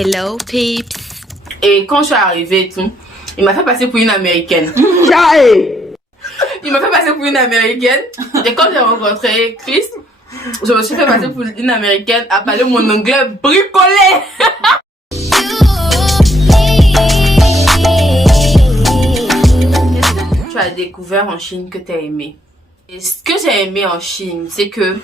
Hello, peeps. Et quand je suis arrivée et tout, il m'a fait passer pour une américaine. Il m'a fait passer pour une américaine. Et quand j'ai rencontré Chris, je me suis fait passer pour une américaine à parler mon anglais bricolé. Qu'est-ce que tu as découvert en Chine que tu as aimé? Et ce que j'ai aimé en Chine, c'est que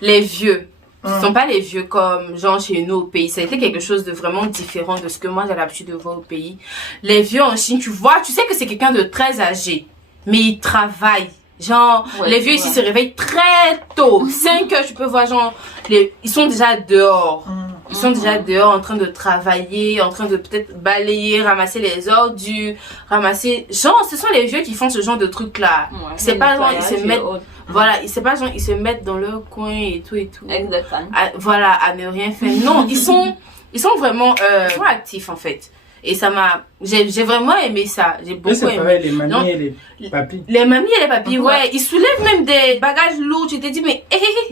les vieux, ce ne sont pas les vieux comme genre chez nous au pays. Ça a été quelque chose de vraiment différent de ce que moi j'ai l'habitude de voir au pays. Les vieux en Chine, tu vois, tu sais que c'est quelqu'un de très âgé, mais il travaille. Genre, ouais, les vieux ici se réveillent très tôt. 5 heures, tu peux voir, genre, ils sont déjà dehors. Ils sont déjà dehors en train de travailler, en train de peut-être balayer, ramasser les ordures, ramasser... Genre, ce sont les vieux qui font ce genre de trucs-là. Ouais, c'est pas genre, ils se mettent... Voilà, c'est pas genre, ils se mettent dans leur coin et tout et tout. Exactement. Voilà, à ne rien faire. Non, ils sont vraiment actifs, en fait. Et ça m'a... J'ai vraiment aimé ça. J'ai beaucoup aimé. Pareil, les mamies et les papis. Les mamies et les papis, ouais. Ils soulèvent même des bagages lourds. Tu t'es dit, mais...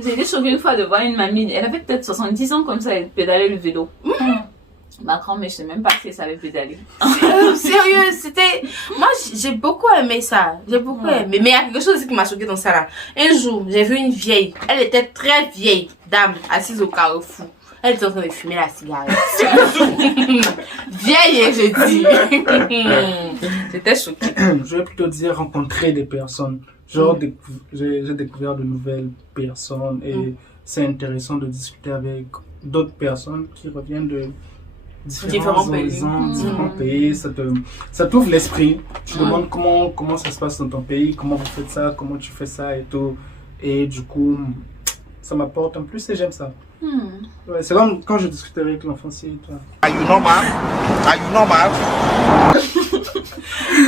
J'ai été choquée une fois de voir une mamie. Elle avait peut-être 70 ans comme ça. Elle pédalait le vélo. Ma grand-mère, je sais même pas si elle savait pédaler. Sérieux, c'était... Moi, j'ai beaucoup aimé ça. J'ai beaucoup aimé. Mais il y a quelque chose qui m'a choquée dans ça, là. Un jour, j'ai vu une vieille. Elle était très vieille dame, assise au carrefour. Elle était en train de fumer la cigarette. Vieille, je dis. J'étais choquée. Je vais plutôt dire rencontrer des personnes. Genre, j'ai découvert de nouvelles personnes et c'est intéressant de discuter avec d'autres personnes qui reviennent de différents horizons, différents pays. Ça t'ouvre l'esprit. Tu te demandes comment ça se passe dans ton pays, comment vous faites ça, comment tu fais ça et tout. Et du coup, ça m'apporte en plus et j'aime ça. Ouais, c'est comme quand je discutais avec l'enfancier et toi. Are you normal? Are you normal?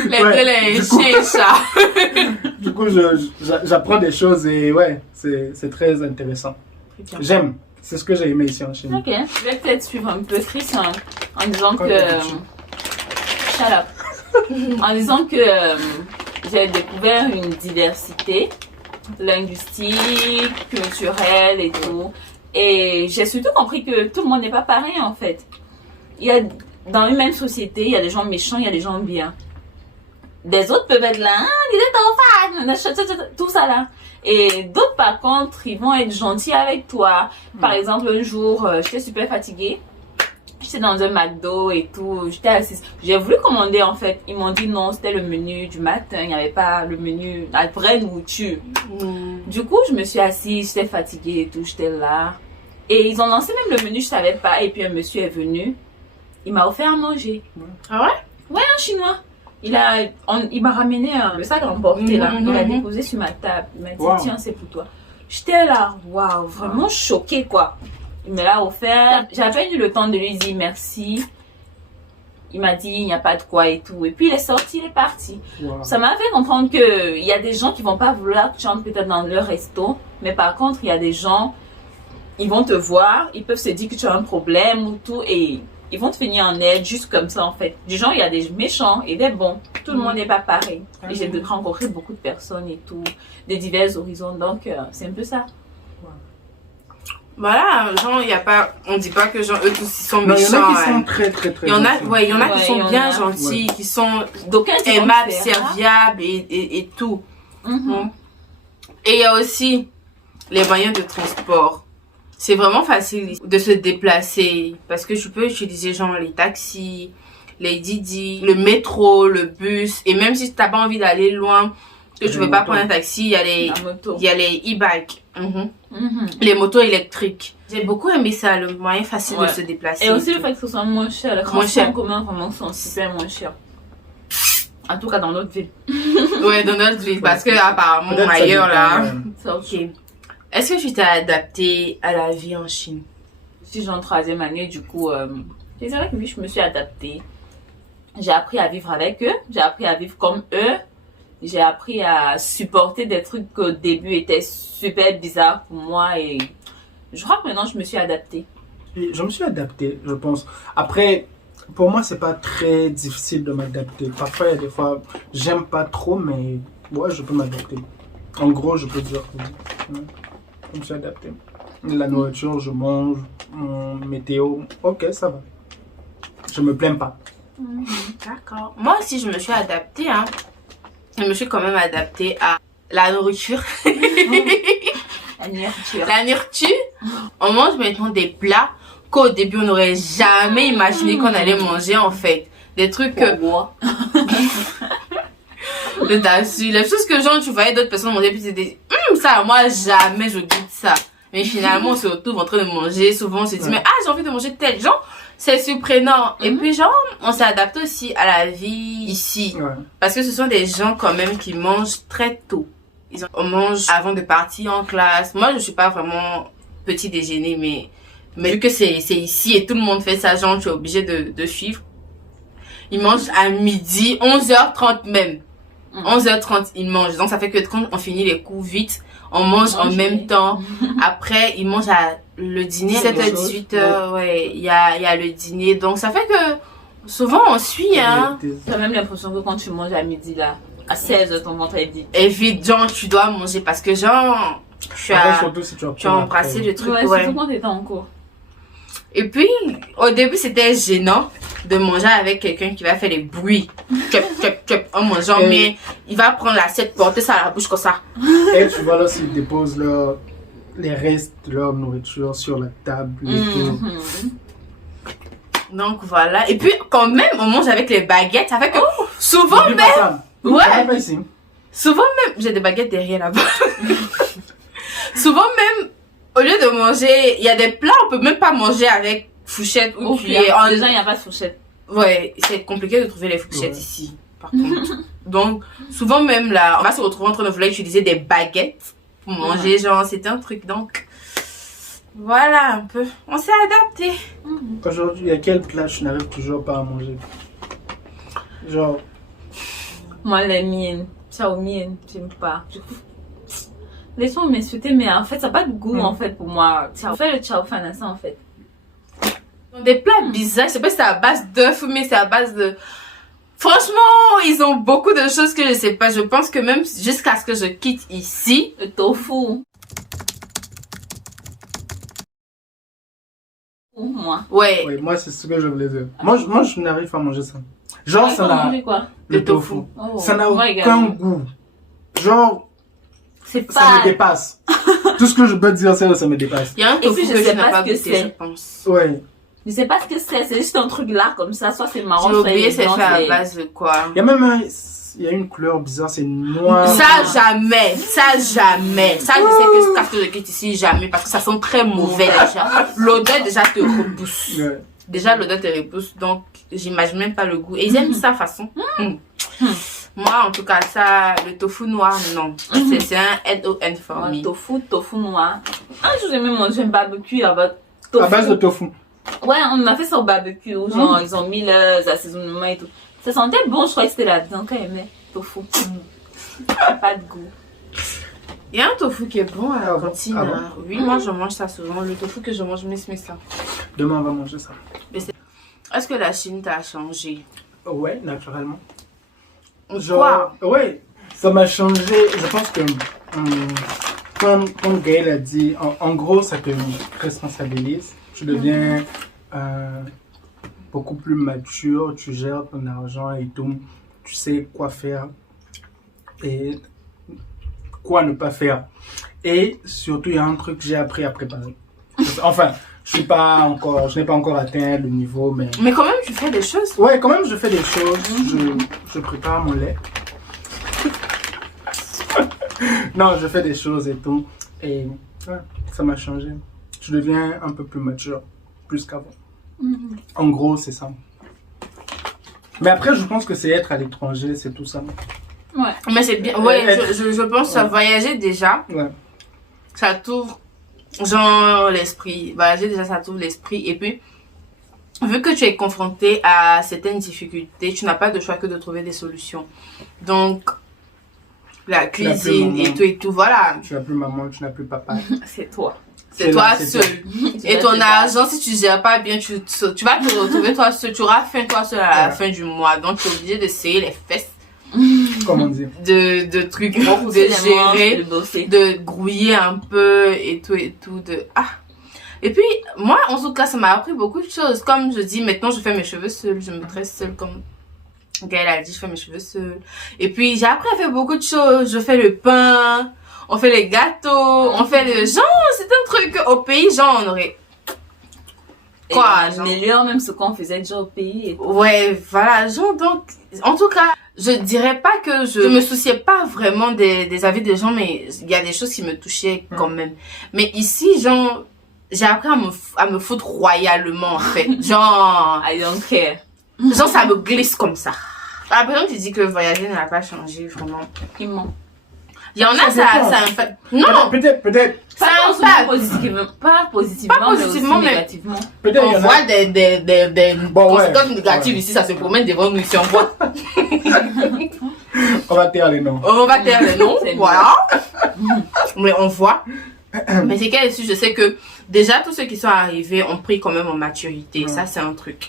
Les chiens, ça. Du coup, j'apprends des choses et ouais, c'est très intéressant. J'aime. C'est ce que j'ai aimé ici en Chine. Ok, je vais peut-être suivre un peu Chris en disant que... Shut up. En disant que j'ai découvert une diversité linguistique, culturelle et tout. Et j'ai surtout compris que tout le monde n'est pas pareil en fait. Dans une même société, il y a des gens méchants, il y a des gens bien. Des autres peuvent être là, tout ça là. Et d'autres par contre, ils vont être gentils avec toi. Par exemple, un jour, j'étais super fatiguée. J'étais dans un McDo et tout, j'étais assise. J'ai voulu commander en fait. Ils m'ont dit non, c'était le menu du matin, il n'y avait pas le menu, la vraie nourriture. Du coup, je me suis assise, j'étais fatiguée et tout, j'étais là. Et ils ont lancé même le menu, je savais pas. Et puis un monsieur est venu, il m'a offert à manger. Ah ouais? Ouais, un chinois. Il m'a ramené le sac à emporter là, il l'a déposé sur ma table. Il m'a dit tiens, c'est pour toi. J'étais là, waouh, vraiment choquée quoi. Il me l'a offert. J'ai à peine eu le temps de lui dire merci. Il m'a dit il n'y a pas de quoi et tout. Et puis il est sorti, il est parti. Ça m'a fait comprendre qu'il y a des gens qui vont pas vouloir que tu entres peut-être dans leur resto. Mais par contre, il y a des gens, ils vont te voir, ils peuvent se dire que tu as un problème ou tout. Et ils vont te venir en aide juste comme ça en fait. Du genre, il y a des méchants et des bons. Tout le monde n'est pas pareil. Et j'ai rencontré beaucoup de personnes et tout, de divers horizons. Donc, c'est un peu ça. Voilà, genre, il y a pas, on dit pas que genre, eux tous ils sont méchants. Il y en a qui sont très il y en a qui sont bien gentils, qui sont aimables, serviables et tout. Et il y a aussi les moyens de transport. C'est vraiment facile de se déplacer parce que tu peux utiliser genre les taxis, les Didi, le métro, le bus. Et même si tu n'as pas envie d'aller loin, que tu veux pas prendre un taxi, il y a les e-bikes. Les motos électriques. J'ai beaucoup aimé ça, le moyen facile de se déplacer. Et aussi le fait que ce soit moins cher. Les transports en commun vraiment sont super moins chers. En tout cas dans notre ville. Ouais, dans notre ville. Parce que apparemment ailleurs là, c'est ok. Est-ce que tu t'es adapté à la vie en Chine? Je suis en 3e année, du coup, c'est vrai que oui, je me suis adaptée. J'ai appris à vivre avec eux. J'ai appris à vivre comme eux. J'ai appris à supporter des trucs qu'au début étaient super bizarres pour moi et je crois que maintenant je me suis adaptée. Je me suis adapté, je pense. Après, pour moi, c'est pas très difficile de m'adapter. Parfois, il y a des fois, j'aime pas trop, mais ouais, je peux m'adapter. En gros, je peux dire que je me suis adapté. La nourriture, je mange, météo, ok, ça va. je me plains pas. D'accord. Moi aussi, je me suis adaptée, hein. Je me suis quand même adaptée à la nourriture. La nourriture. La nourriture, on mange maintenant des plats qu'au début, on n'aurait jamais imaginé qu'on allait manger, en fait. Des trucs que... Les choses que genre, tu voyais d'autres personnes manger, puis tu dis, ça, moi, jamais je goûte ça. Mais finalement, on se retrouve en train de manger. Souvent, on se dit, mais j'ai envie de manger tel genre. C'est surprenant. Et puis, genre, on s'adapte aussi à la vie ici. Ouais. Parce que ce sont des gens quand même qui mangent très tôt. On mange avant de partir en classe. Moi, je suis pas vraiment petit déjeuner, mais vu que c'est ici et tout le monde fait ça, genre, tu es obligé de suivre. Ils mangent à midi, 11h30 même. 11h30, ils mangent. Donc, ça fait que quand on finit les cours vite, on mange en même temps. Après, ils mangent le dîner, 17h, 18h, ouais, il y a le dîner. Donc, ça fait que souvent, on suit, hein. T'as même l'impression que quand tu manges à midi, là, à 16h, ton ventre est vide. Évidemment, tu dois manger parce que, genre, tu as embrassé le truc, ouais. Surtout quand t'étais en cours. Et puis, au début, c'était gênant de manger avec quelqu'un qui va faire des bruits. Tchop, tchop, tchop, en mangeant, mais il va prendre l'assiette, porter ça à la bouche comme ça. Et tu vois là, s'ils déposent les restes de leur nourriture sur la table et tout. Donc voilà. Et puis, quand même, on mange avec les baguettes. Ça fait que souvent même... Ouais. Souvent même... J'ai des baguettes derrière là-bas. Souvent même... Au lieu de manger, il y a des plats, on peut même pas manger avec fourchette ou cuillère. Déjà, il n'y a pas de fourchette. Ouais, c'est compliqué de trouver les fourchettes ici, par contre. Donc, souvent même là, on va se retrouver en train de vouloir utiliser des baguettes pour manger, genre, c'était un truc. Donc, voilà un peu. On s'est adapté. Aujourd'hui, il y a quel plat je n'arrive toujours pas à manger? Genre... Moi, les miennes. Ciao, miennes, j'aime pas. Laisse-moi m'insulter, mais en fait, ça n'a pas de goût, en fait, pour moi. On fait le ciao fanassa, en fait. Des plats bizarres, je sais pas si c'est à base d'œufs, mais c'est à base de... Franchement, ils ont beaucoup de choses que je sais pas. Je pense que même jusqu'à ce que je quitte ici... Le tofu. Moi. Ouais. Ouais, moi, c'est ce que je voulais dire. Moi, je n'arrive pas à manger ça. Genre, ça n'a... quoi? Le tofu. Oh. Ça n'a aucun goût. Genre... C'est ça pas... me dépasse. Tout ce que je peux te dire, c'est que ça me dépasse. Il y a un tofu puis, que je n'ai pas goûté, je pense. Ouais. Je sais pas ce que c'est juste un truc là, comme ça, soit c'est marrant, J'ai soit oublié, c'est blanc, fait à base de quoi? Il y a même il y a une couleur bizarre, c'est noir. Ça, jamais. Ça, je sais que jusqu'à ce que je quitte ici, jamais. Parce que ça sent très mauvais déjà. L'odeur déjà te repousse. Ouais. Déjà, l'odeur te repousse. Donc, j'imagine même pas le goût. Et ils aiment ça façon. Moi, en tout cas, ça, le tofu noir, non. C'est un N-O-N for me. Tofu noir. Un jour, j'ai même mangé un barbecue avec tofu. À base de tofu. Ouais, on a fait ça au barbecue. Genre, ils ont mis leurs assaisonnements et tout. Ça sentait bon, je croyais que c'était là-dedans quand même. Tofu. Pas de goût. Il y a un tofu qui est bon à la cantine. Ah bon? Hein. Oui, moi, je mange ça souvent. Le tofu que je mange, mais ça. Demain, on va manger ça. Est-ce que la Chine t'a changé? Ouais, naturellement. Quoi? Ouais, ça m'a changé. Je pense que, comme Gaël a dit, en gros, ça te responsabilise. Tu deviens beaucoup plus mature, tu gères ton argent et tout. Tu sais quoi faire et quoi ne pas faire. Et surtout, il y a un truc que j'ai appris à préparer. Enfin, je n'ai pas encore atteint le niveau, mais... Mais quand même, tu fais des choses. Ouais, quand même, je fais des choses. Je prépare mon lait. Non, je fais des choses et tout. Et ouais, ça m'a changé. Tu deviens un peu plus mature, plus qu'avant. En gros, c'est ça. Mais après, je pense que c'est être à l'étranger, c'est tout ça. Ouais. Mais c'est bien. Ouais, je pense que voyager déjà, Ouais. ça t'ouvre genre l'esprit. Voyager déjà, ça t'ouvre l'esprit. Et puis, vu que tu es confronté à certaines difficultés, tu n'as pas de choix que de trouver des solutions. Donc, la cuisine et tout, voilà. Tu n'as plus maman, tu n'as plus papa. C'est toi. C'est toi c'est seul. Et ton argent, si tu gères pas bien, tu vas te retrouver toi seul. Tu auras faim toi seul à la fin du mois. Donc, tu es obligé de serrer les fesses. Comment dire? De trucs, de gérer, de grouiller un peu et tout. Et puis, moi, en tout cas, ça m'a appris beaucoup de choses. Comme je dis, maintenant, je fais mes cheveux seule. Je me tresse seule comme Gaëlle a dit, je fais mes cheveux seule. Et puis, j'ai appris à faire beaucoup de choses. Je fais le pain, on fait les gâteaux, on fait le... Genre, c'est un truc au pays, genre, on aurait... Quoi, genre... meilleur même ce qu'on faisait déjà au pays. Ouais, voilà, genre, donc, en tout cas, je dirais pas que je me souciais pas vraiment des avis des gens, mais il y a des choses qui me touchaient quand même. Mais ici, genre, j'ai appris à me foutre royalement, en fait. Genre, I don't care. genre, ça me glisse comme ça. Après, tu dis que voyager n'a pas changé, vraiment. Il ment. Il y en a, ça fait... Non! Peut-être. Ça Pas impacte. positivement, Pas positivement, mais aussi mais- négativement. Peut-être il y On en a. voit des Bon, ouais. conséquences négatives ici, ça se promène devant nous ici, on voit. On va taire les noms. On va taire les noms, C'est voilà. Mais on voit. Mais c'est qu'elle je sais que déjà tous ceux qui sont arrivés ont pris quand même en maturité. Ça, c'est un truc.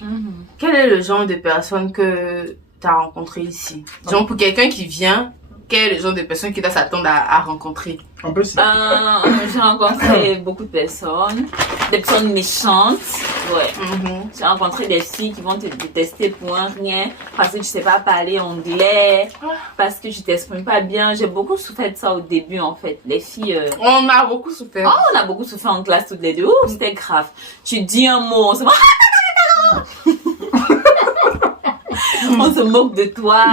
Quel est le genre de personne que tu as rencontré ici? Genre pour quelqu'un qui vient, quel est le genre de personne qu'il doit s'attendre à rencontrer? Un peu si. J'ai rencontré beaucoup de personnes, des personnes méchantes, ouais. J'ai rencontré des filles qui vont te détester pour un rien, parce que tu sais pas parler anglais, parce que tu t'exprimes pas bien. J'ai beaucoup souffert de ça au début, en fait. Les filles, On a beaucoup souffert. on a beaucoup souffert en classe toutes les deux. Ouh, c'était grave. Tu dis un mot, on se on se moque de toi.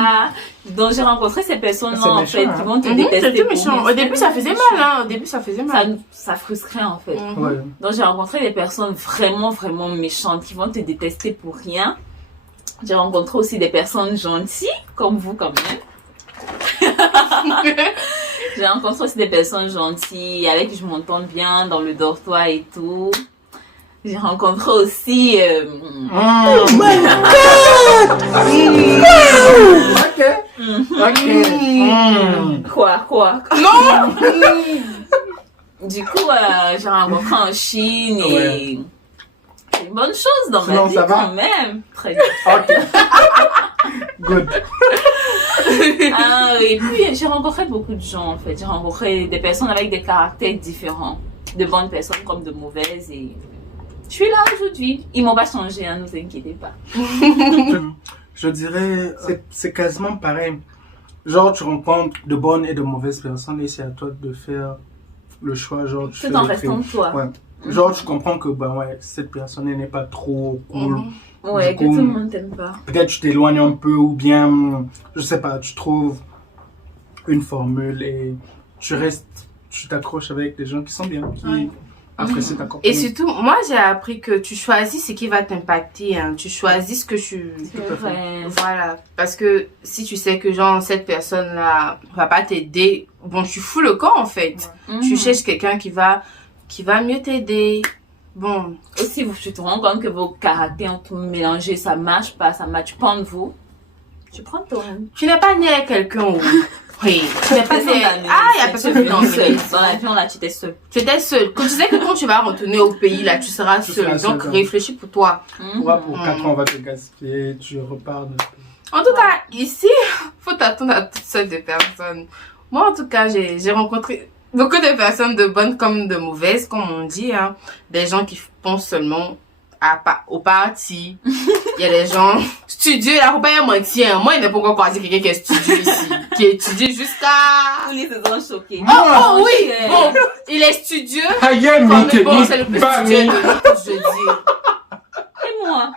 Donc j'ai rencontré ces personnes-là, C'est en méchant, fait, hein. qui vont te détester. C'était pour méchant. rien. Au début, ça faisait mal, hein. Au début, ça faisait mal. Ça frustrait, en fait. Ouais. Donc j'ai rencontré des personnes vraiment, vraiment méchantes qui vont te détester pour rien. J'ai rencontré aussi des personnes gentilles, comme vous quand même. J'ai rencontré aussi des personnes gentilles avec qui je m'entends bien dans le dortoir et tout. J'ai rencontré aussi... Quoi? Non! Du coup, j'ai rencontré en Chine et... Ouais. C'est une bonne chose dans Sinon, ma vie ça va? quand même. Très bien. Ok. Good. Et puis, j'ai rencontré beaucoup de gens, en fait. J'ai rencontré des personnes avec des caractères différents. De bonnes personnes comme de mauvaises. Et je suis là aujourd'hui. Ils m'ont pas changé, hein, ne vous inquiétez pas. Je dirais, c'est quasiment pareil. Genre, tu rencontres de bonnes et de mauvaises personnes et c'est à toi de faire le choix. Genre, tu fais Tout en le restant tri. toi. Ouais. Genre, tu comprends que, bah ouais, cette personne elle n'est pas trop cool. Ouais, Du que coup, tout le monde t'aime pas. Peut-être tu t'éloignes un peu ou bien, je sais pas, tu trouves une formule et tu t'accroches avec des gens qui sont bien, qui apprécient ta Et compagnie. surtout, moi, j'ai appris que tu choisis ce qui va t'impacter, hein. Tu choisis ce que tu... C'est vrai. Voilà. Parce que si tu sais que, genre, cette personne-là va pas t'aider, bon, tu fous le camp, en fait. Tu cherches quelqu'un qui va mieux t'aider. Bon. Aussi, tu te rends compte que vos caractères ont tout mélangé, ça marche pas, ça matche pas entre vous. Tu prends ton... Tu n'es pas né avec quelqu'un ou... Oui. Tu n'es pas né... Ah, il y a personne qui non, t'en seule. Dans l'avion, là, tu étais seule. Tu étais seule. Quand tu sais que quand tu vas retourner au pays, là, tu seras Tu seule. seras seule, Donc, hein. réfléchis pour toi. Pour 4 ans, on va te gaspiller, tu repars de... En tout cas, ici, faut t'attendre à toutes sortes de personnes. Moi, en tout cas, j'ai rencontré beaucoup de personnes de bonnes comme de mauvaises, comme on dit, hein. Des gens qui pensent seulement au parti. Il y a des gens studieux, là, faut pas y mentir. Moi, il n'est pas encore croisé quelqu'un qui est studieux ici. Qui étudie jusqu'à... Tous les saisons choqués. Oh oui! Bon, il est studieux. Aïe, Mais bon, c'est le plus studieux de nous, je dis. Et moi?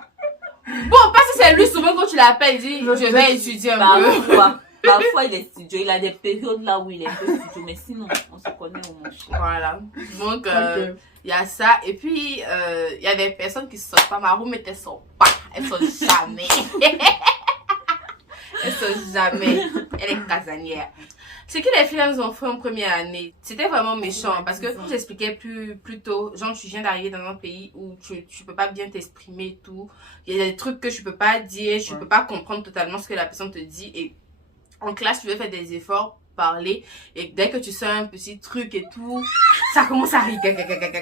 Bon, parce que c'est lui, souvent, quand tu l'appelles, il dit, je vais étudier un peu. Parfois, il est studio. Il a des périodes là où il est un peu studio. Mais sinon, on se connaît au moins. Voilà. Donc, Ok. il y a ça. Et puis, il y a des personnes qui sortent pas. Ma room, elles sortent pas. Elles sortent jamais. Elles sortent jamais. Elle est casanière. Ce que les filles nous ont fait en première année, c'était vraiment méchant. Parce que, comme j'expliquais plus tôt, genre, tu viens d'arriver dans un pays où tu peux pas bien t'exprimer et tout. Il y a des trucs que tu peux pas dire, tu peux pas comprendre totalement ce que la personne te dit. Et en classe, tu veux faire des efforts, parler, et dès que tu sors un petit truc et tout, ça commence à rire,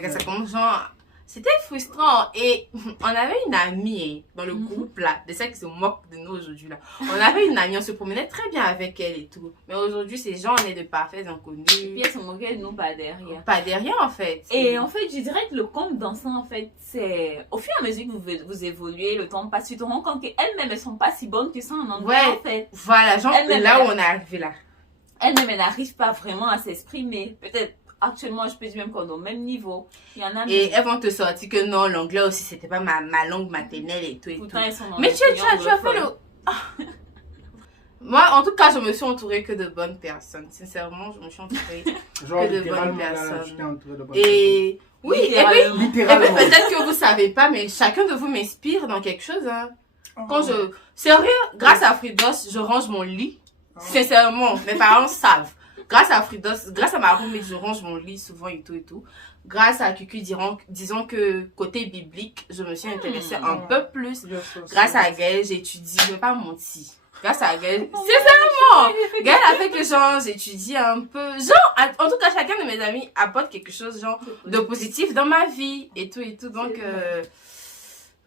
ça commence genre, C'était frustrant. Et on avait une amie dans le groupe là, de celles qui se moquent de nous aujourd'hui là. On avait une amie, on se promenait très bien avec elle et tout. Mais aujourd'hui, ces gens, on est de parfaits inconnus. Et puis, elles se moquaient de nous pas derrière. Pas derrière en fait. Et en fait, je dirais que le compte dans ça, en fait, c'est au fur et à mesure que vous évoluez, le temps passe, tu te rends compte qu'elles-mêmes, elles sont pas si bonnes que ça en anglais, Ouais. en fait. Voilà, genre Elle-même, là où elle- on est arrivé là. Elles-mêmes, elles n'arrivent pas vraiment à s'exprimer. Peut-être, actuellement, je peux dire même qu'on est au même niveau. Il y en a Et elles vont te sortir que non, l'anglais aussi, c'était pas ma langue maternelle et tout et pourtant, tout. elles sont dans Mais des tu pays as fait anglophones. le... Ah. Moi, en tout cas, je me suis entourée que de bonnes personnes. Sincèrement, je me suis entourée. Genre, Que de littéralement, bonnes là, personnes. j'étais entouré de bonnes Et oui, et puis Littéralement. peut-être que vous savez pas, mais chacun de vous m'inspire dans quelque chose. Hein. personnes. Quand je... Sérieux, grâce à Fridos, je range mon lit. Sincèrement, mes parents savent. Grâce à Fridos, grâce à ma roommate, je range mon lit souvent et tout et tout. Grâce à Cucu, disons que côté biblique, je me suis intéressée un peu plus. Grâce à Gaëlle, j'étudie, je vais pas mentir. Grâce à Gaëlle, sincèrement, Gaëlle a fait que genre, j'étudie un peu. Genre, en tout cas, chacun de mes amis apporte quelque chose, genre, de positif dans ma vie et tout et tout. Donc,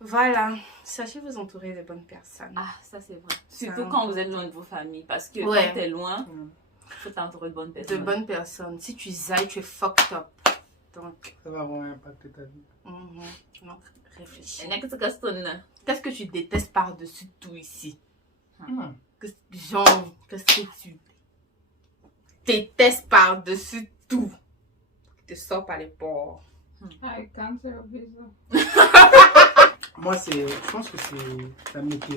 voilà. Sachez vous entourer de bonnes personnes. Ah, ça c'est vrai. Surtout Ça. quand vous êtes loin de vos familles. Parce que Ouais. quand t'es loin, faut t'entourer de bonnes De personnes. bonnes personnes. Si tu zailles, tu es fucked up. Donc, Ça va vraiment impacter ta vie. donc réfléchis. Qu'est-ce Qu'est-ce que tu détestes par-dessus tout ici? Hmm. Genre, qu'est-ce que tu détestes par-dessus tout? Qui te sort par les pores. I cancel a visa. Moi, je pense que c'est la météo.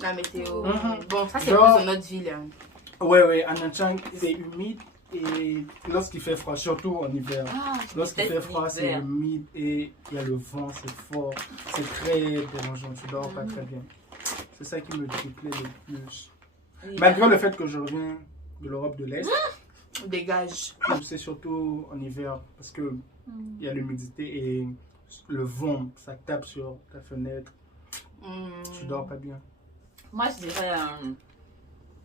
La météo. Mhm. Bon, ça c'est Genre- plus dans notre ville. Hein. Ouais, à Nanchang, c'est humide et lorsqu'il fait froid, surtout en hiver. Ah, Lorsqu'il fait froid, c'est humide et il y a le vent, c'est fort. C'est très dérangeant, tu dors pas très bien. C'est ça qui me déplaît le plus. Malgré le fait que je reviens de l'Europe de l'Est, Dégage. c'est surtout en hiver parce que il y a l'humidité et le vent, ça tape sur ta fenêtre, tu dors pas bien. Moi, je dirais,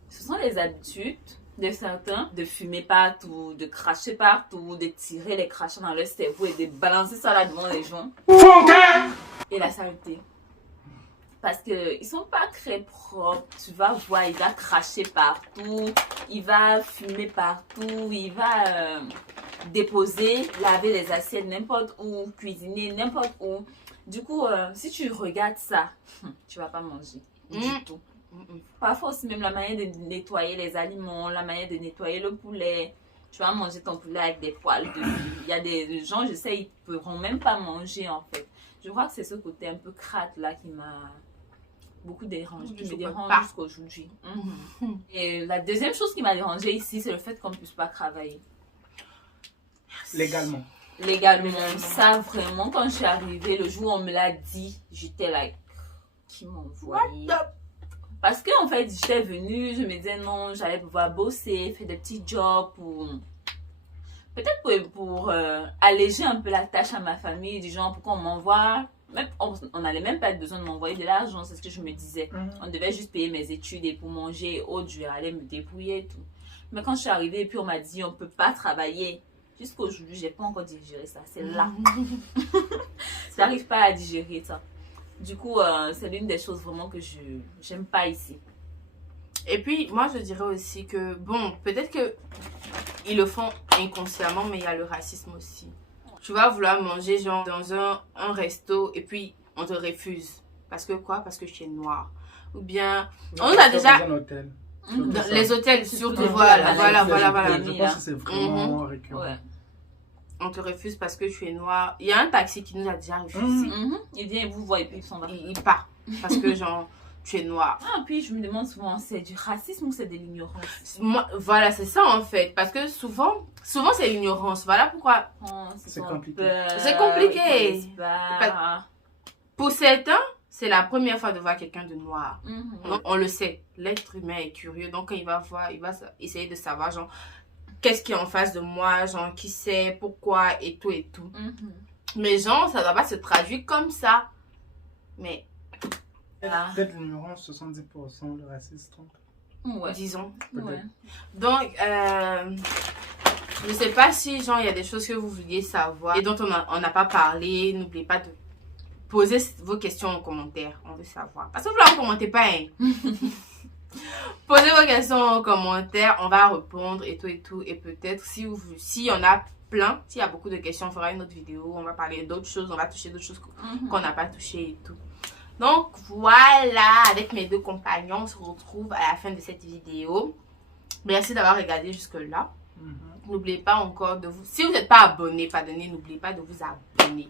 ce sont les habitudes de certains de fumer partout, de cracher partout, de tirer les crachats dans leur cerveau et de balancer ça là devant les gens. Et la saleté. Parce qu'ils sont pas très propres. Tu vas voir, il va cracher partout, il va fumer partout, il va déposer, laver les assiettes n'importe où, cuisiner n'importe où. Du coup, si tu regardes ça, tu vas pas manger du tout. Parfois aussi même la manière de nettoyer les aliments, la manière de nettoyer le poulet. Tu vas manger ton poulet avec des poils dessus. Il y a des gens, je sais, ils ne pourront même pas manger en fait. Je crois que c'est ce côté un peu crade là qui m'a beaucoup dérangé, qui me dérange jusqu'à aujourd'hui. Et la deuxième chose qui m'a dérangée ici, c'est le fait qu'on ne puisse pas travailler. Légalement. Légalement, ça vraiment, quand je suis arrivée, le jour où on me l'a dit, j'étais là, qui m'envoie? Parce que en fait, j'étais venue, je me disais non, j'allais pouvoir bosser, faire des petits jobs pour... Peut-être pour alléger un peu la tâche à ma famille, du genre pourquoi on m'envoie... Même, on n'allait même pas besoin de m'envoyer de l'argent, c'est ce que je me disais. On devait juste payer mes études et pour manger et autres, je allais me débrouiller et tout. Mais quand je suis arrivée et puis on m'a dit on ne peut pas travailler, jusqu'aujourd'hui, je n'ai pas encore digéré ça. C'est là. Je n'arrive pas à digérer ça. Du coup, c'est l'une des choses vraiment que je n'aime pas ici. Et puis, moi, je dirais aussi que, bon, peut-être que ils le font inconsciemment, mais il y a le racisme aussi. Tu vas vouloir manger, genre, dans un resto, et puis on te refuse. Parce que quoi? Parce que tu es noir. Ou bien, on a déjà... Dans un hôtel. Dans les hôtels, surtout, Mhm. voilà. Je pense que c'est vraiment récurrent. Ouais. On te refuse parce que tu es noir. Il y a un taxi qui nous a déjà refusé. Il vient, il vous voit et puis il s'en va. Il part. Parce que, genre, tu es noir. Ah, puis je me demande souvent, c'est du racisme ou c'est de l'ignorance? Moi, voilà, c'est ça en fait. Parce que souvent c'est l'ignorance. Voilà pourquoi. Oh, C'est compliqué. C'est compliqué. Ils connaissent pas. Pour certains, c'est la première fois de voir quelqu'un de noir. Mhm. On le sait, l'être humain est curieux. Donc, quand il va voir, il va essayer de savoir, genre, qu'est-ce qui est en face de moi, genre, qui c'est, pourquoi, et tout et tout. Mhm. Mais, genre, ça ne va pas se traduire comme ça. Mais, Peut-être l'ignorance, 70%, le racisme, 30%. Ouais. disons. Ouais. Donc, Je sais pas si, genre, il y a des choses que vous vouliez savoir et dont on n'a pas parlé. N'oubliez pas de poser vos questions en commentaire. On veut savoir. Parce que vous ne commentez pas, hein. Posez vos questions en commentaire. On va répondre et tout et tout. Et peut-être, s'il y en a plein, s'il y a beaucoup de questions, on fera une autre vidéo. On va parler d'autres choses. On va toucher d'autres choses qu'on n'a pas touché et tout. Donc, voilà. Avec mes deux compagnons, on se retrouve à la fin de cette vidéo. Merci d'avoir regardé jusque-là. N'oubliez pas encore de vous... Si vous n'êtes pas abonné, pardonnez, n'oubliez pas de vous abonner,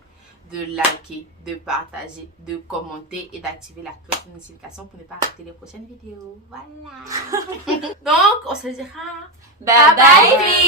de liker, de partager, de commenter et d'activer la cloche de notification pour ne pas rater les prochaines vidéos. Voilà. Donc, on se dira... Bye bye!